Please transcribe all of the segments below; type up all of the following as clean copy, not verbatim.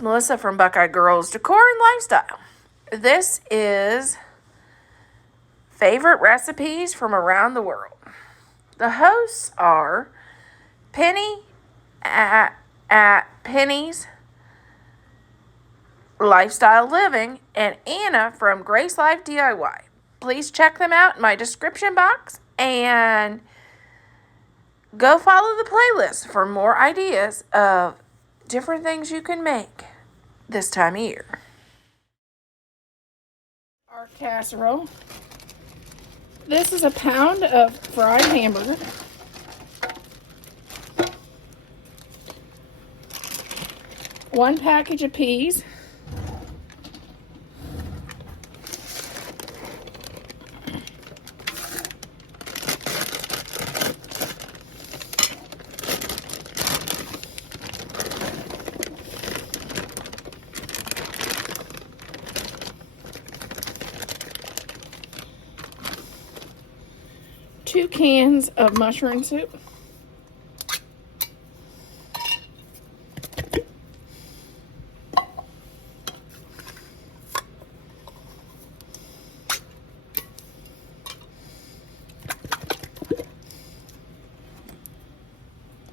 it's Melissa from Buckeye Girls Decor and Lifestyle. This is favorite recipes from around the world. The hosts are Penny at Penny's Lifestyle Living and Anna from Grace Life DIY. Please check them out in my description box and go follow the playlist for more ideas of different things you can make this time of year. Our casserole. This is a pound of fried hamburger. One package of peas. Two cans of mushroom soup.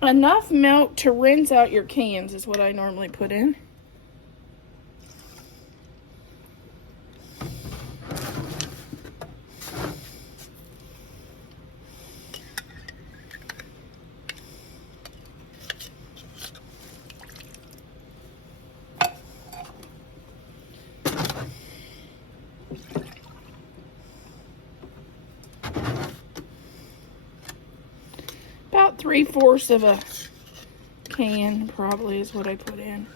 Enough milk to rinse out your cans is what I normally put in. About 3/4 of a can probably is what I put in.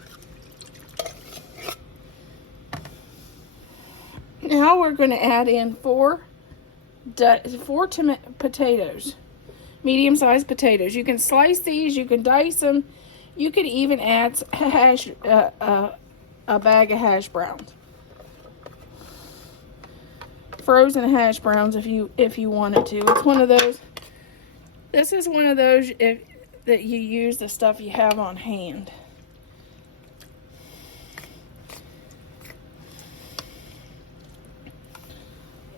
Now we're going to add in four potatoes, medium-sized potatoes. You can slice these, you can dice them, you could even add a bag of hash browns, frozen hash browns if you wanted to. It's one of those. This is one of those that you use the stuff you have on hand.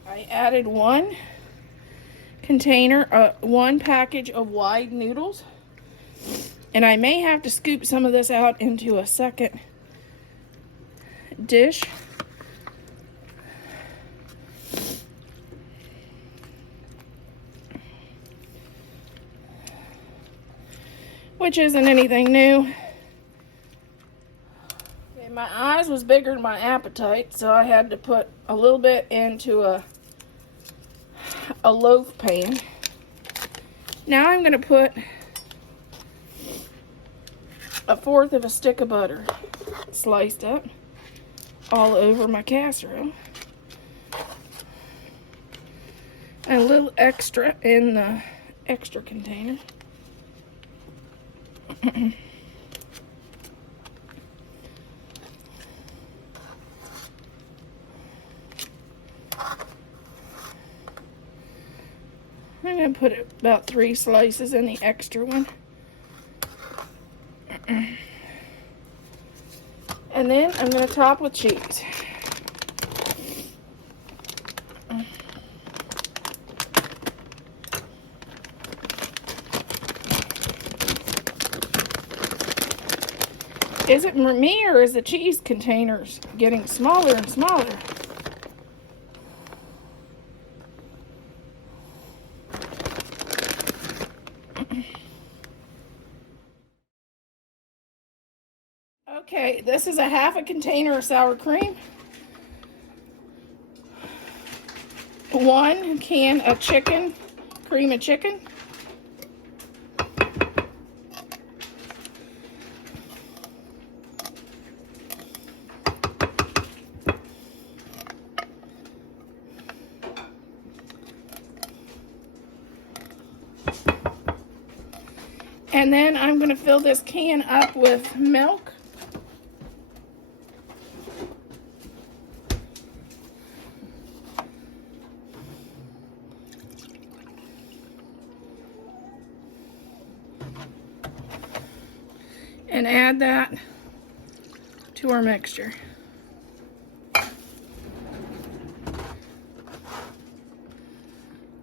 I added one package of wide noodles. And I may have to scoop some of this out into a second dish. Which isn't anything new. Okay, my eyes was bigger than my appetite, so I had to put a little bit into a loaf pan. Now I'm going to put 1/4 of a stick of butter sliced up all over my casserole. And a little extra in the extra container. I'm going to put about 3 slices in the extra one. And then I'm going to top with cheese. Is it me or is the cheese containers getting smaller and smaller? Okay, this is a 1/2 container of sour cream. 1 can of cream of chicken. And then I'm going to fill this can up with milk. And add that to our mixture.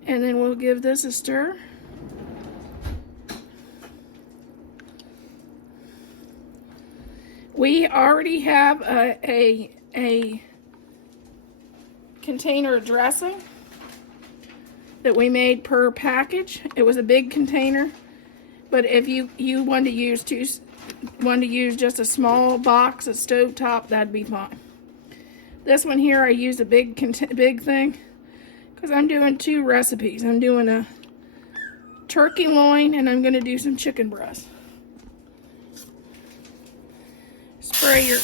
And then we'll give this a stir. We already have a container of dressing that we made per package. It was a big container, but if you want to use just a small box of stovetop, that'd be fine. This one here, I used a big thing because I'm doing 2 recipes. I'm doing a turkey loin and I'm going to do some chicken breast. Spray your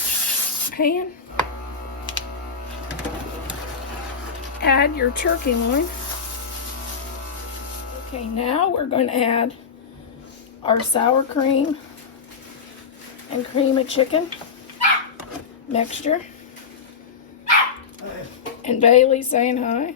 pan. Add your turkey loin. Okay, now we're going to add our sour cream and cream of chicken mixture. And Bailey's saying hi.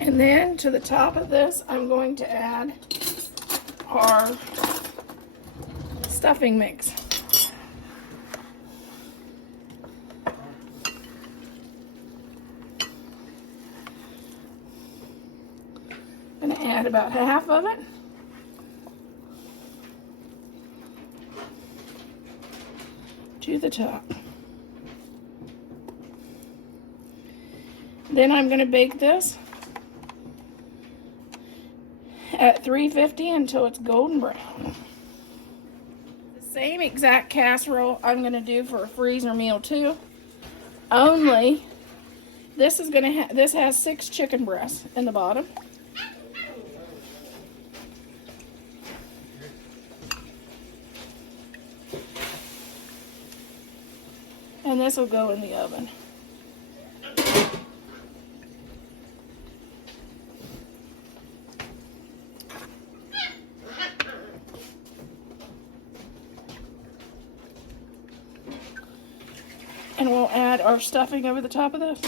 And then to the top of this, I'm going to add our stuffing mix. I'm going to add about half of it. To the top. Then I'm going to bake this at 350 until it's golden brown. The same exact casserole I'm going to do for a freezer meal too. Only this is going to this has 6 chicken breasts in the bottom. And this will go in the oven. And we'll add our stuffing over the top of this.